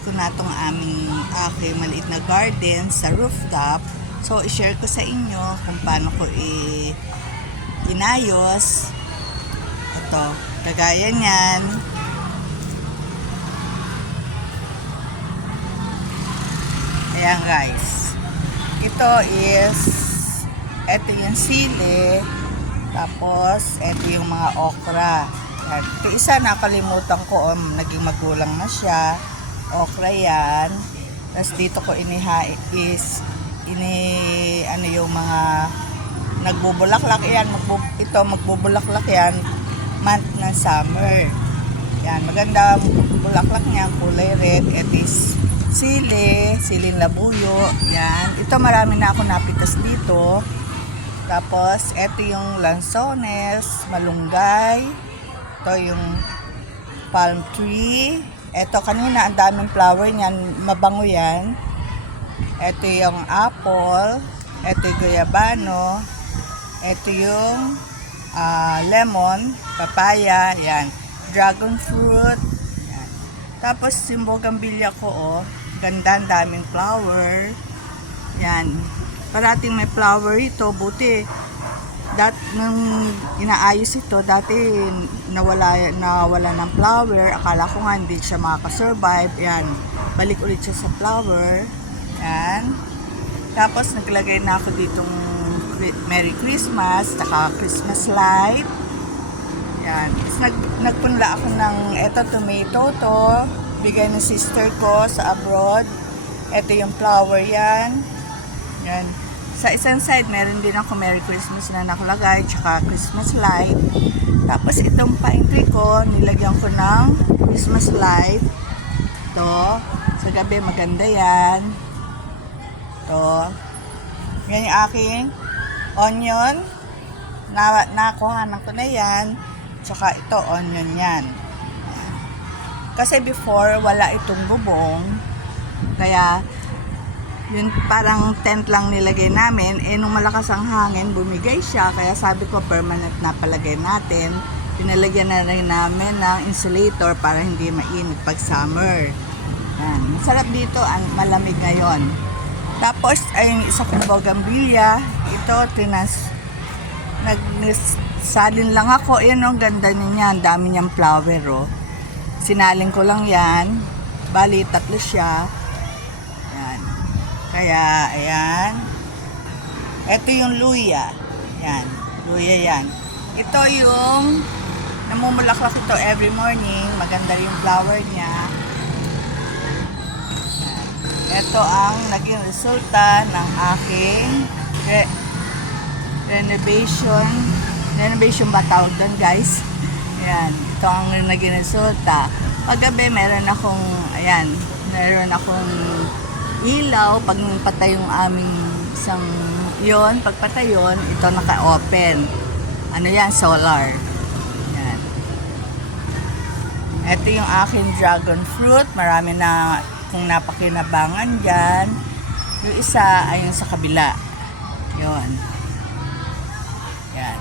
Ko na itong aming aking maliit na garden sa rooftop. So, i-share ko sa inyo kung paano ko inayos. Ito, kagaya niyan. Ayan guys. Ito yung sili. Tapos, ito yung mga okra. Yan. Ito isa, nakalimutan ko. Naging magulang na siya. Okra yan. Tapos dito ko yung mga nagbubulaklak yan. Magbubulaklak yan month ng summer. Yan, maganda bulaklak niya, kulay red. It is siling labuyo. Yan. Ito marami na ako napitas dito. Tapos ito yung lansones, malunggay. Ito yung palm tree. Ito kanina ang daming flower niyan, mabango yan. Ito yung apple, ito yung guyabano, ito yung lemon, papaya, yan. Dragon fruit, yan. Tapos yung bougainvillea ko, ganda, ang daming flower. Yan. Parating may flower ito, buti. Nung inaayos ito, dati nawala ng flower. Akala ko nga hindi siya makakasurvive. Yan. Balik ulit siya sa flower. Yan. Tapos naglagay na ako ditong Merry Christmas, saka Christmas light. Yan. Tapos nagpunla ako ng tomato to. Bigay ng sister ko sa abroad. Ito yung flower yan. Yan. Sa isang side, meron din ako Merry Christmas na nakalagay, tsaka Christmas light. Tapos itong pine tree ko, nilagyan ko ng Christmas light. Ito, sa gabi maganda yan. Ito. Yan yung aking onion. Nakuhanan ko na yan. Tsaka ito, onion yan. Kasi before, wala itong bubong. Kaya, yun parang tent lang nilagay namin. Nung malakas ang hangin, bumigay siya. Kaya sabi ko, permanent na palagay natin. Pinalagyan na rin namin ng insulator para hindi mainit pag summer. Yan. Masarap dito, malamig ngayon. Tapos, ay isa kong bougainvillea. Ito, nagsalin lang ako. Ayan, ang ganda niya. Ang dami niyang flower, oh. Sinaling ko lang yan. Bali, 3 siya. Yan. Kaya, ayan. Ito yung luya. Yan. Luya yan. Ito yung namumulaklak ito every morning. Maganda yung flower niya. Yan. Ito ang naging resulta ng aking renovation. Renovation ba tawag doon, guys? Ayan. Ito ang naging resulta. Paggabi, meron akong ilaw. Pag patay yung aming pagpatay yun, ito naka-open. Ano yan? Solar. Yan. Ito yung aking dragon fruit. Marami na kung napakinabangan dyan. Yung isa ay yung sa kabila. Yun. Yan.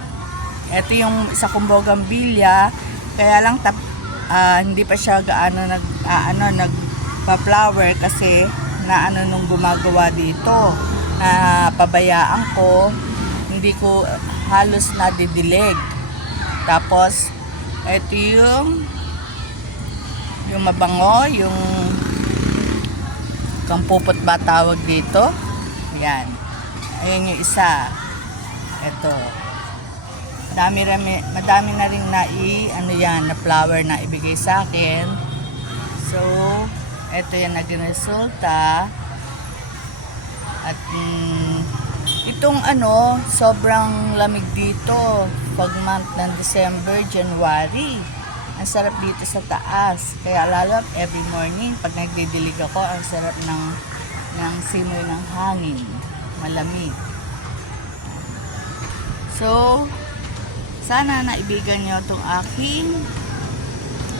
Ito yung isa kong bougainvillea. Kaya lang hindi pa siya gaano nagpa-flower kasi nung gumagawa dito pabayaan ko, hindi ko halos nadidilig. Tapos ito yung mabango, yung kampupot ba tawag dito, yan. Ayun yung isa. Ito madami na rin na flower na ibigay sa akin. So ito yung naging resulta. At itong sobrang lamig dito pag month ng December, January. Ang sarap dito sa taas. Kaya lalo every morning pag nagdidilig ako, ang sarap ng simoy ng hangin. Malamig. So, sana naibigan nyo itong aking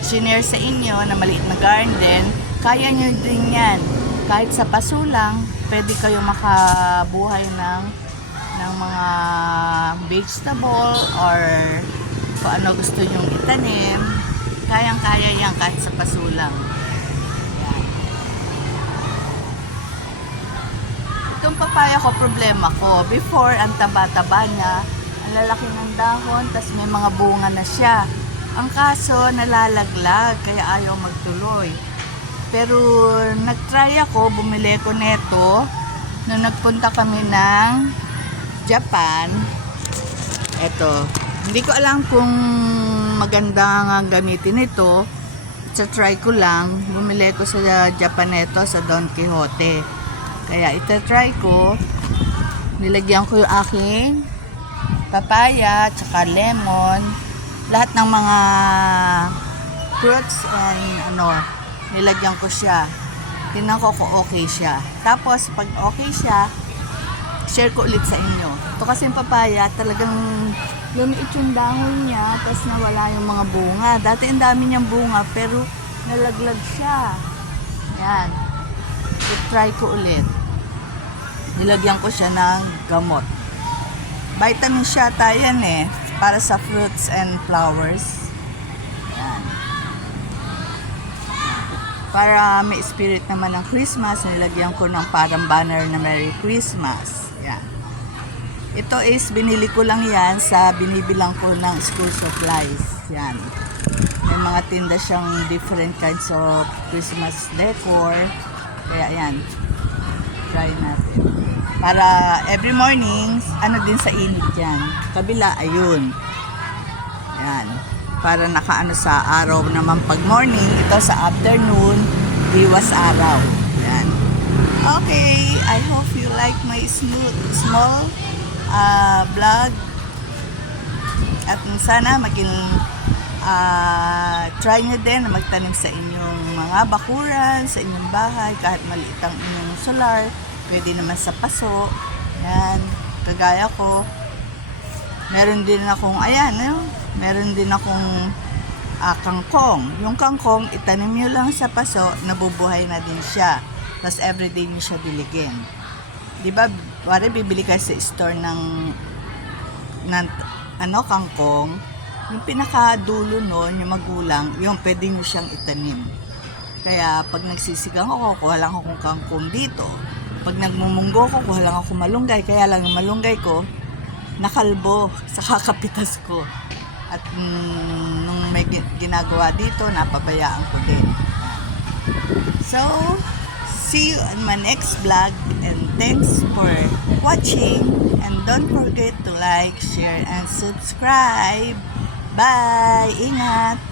sinare sa inyo na maliit na garden. Kaya nyo din yan. Kahit sa paso lang, pwede kayong makabuhay ng mga vegetable or kung ano gusto nyong itanim. Kayang-kaya yan kahit sa paso lang. Yan. papaya ko, problema ko. Before, ang taba-taba niya, ang lalaki ng dahon, tas may mga bunga na siya. Ang kaso, nalalaglag, kaya ayaw magtuloy. Pero, nag-try ako, bumili ko neto, nung nagpunta kami ng Japan. Eto, hindi ko alam kung maganda nga gamitin ito. Sa try ko lang, bumili ko sa Japan neto sa Don Quixote. Kaya ita-try ko, nilagyan ko yung aking papaya, tsaka lemon, lahat ng mga fruits and nilagyan ko siya. Tingnan ko kung okay siya. Tapos, pag okay siya, share ko ulit sa inyo. Ito kasi yung papaya, talagang lumiit yung dahon niya, tapos nawala yung mga bunga. Dati ang dami niyang bunga, pero nalaglag siya. Yan. I-try ko ulit. Nilagyan ko siya ng gamot. Vitamin siya yan para sa fruits and flowers. Yan. Para may spirit naman ng Christmas, nilagyan ko ng parang banner na Merry Christmas. Yan. Ito is binili ko lang yan sa binibilang ko ng school supplies. Yan. May mga tinda siyang different kinds of Christmas decor. Kaya yan. Try natin. Para every morning, din sa init yan. Kabila, ayun. Yan. Para nakaano sa araw naman pag morning, ito sa afternoon, iwas araw. Yan. Okay, I hope you like my small vlog. At sana maging try nyo din na magtanim sa inyong mga bakuran, sa inyong bahay, kahit maliit ang inyong solar, pwede naman sa paso. Yan, kagaya ko. Meron din akong, meron din akong kangkong. Yung kangkong, itanim nyo lang sa paso, nabubuhay na din siya. Tapos everyday nyo siya diligin. Diba, pare bibili kayo sa store ng kangkong, yung pinakadulo nun, yung magulang, yung pwede nyo siyang itanim. Kaya pag nagsisigang ako, kuha lang akong kangkong dito. Pag nagmumunggo ko, kuha lang ako malunggay. Kaya lang yung malunggay ko, nakalbo sa kakapitas ko. At nung may ginagawa dito, napabayaan ko din. So, see you on my next vlog, and thanks for watching, and don't forget to like, share, and subscribe. Bye! Ingat!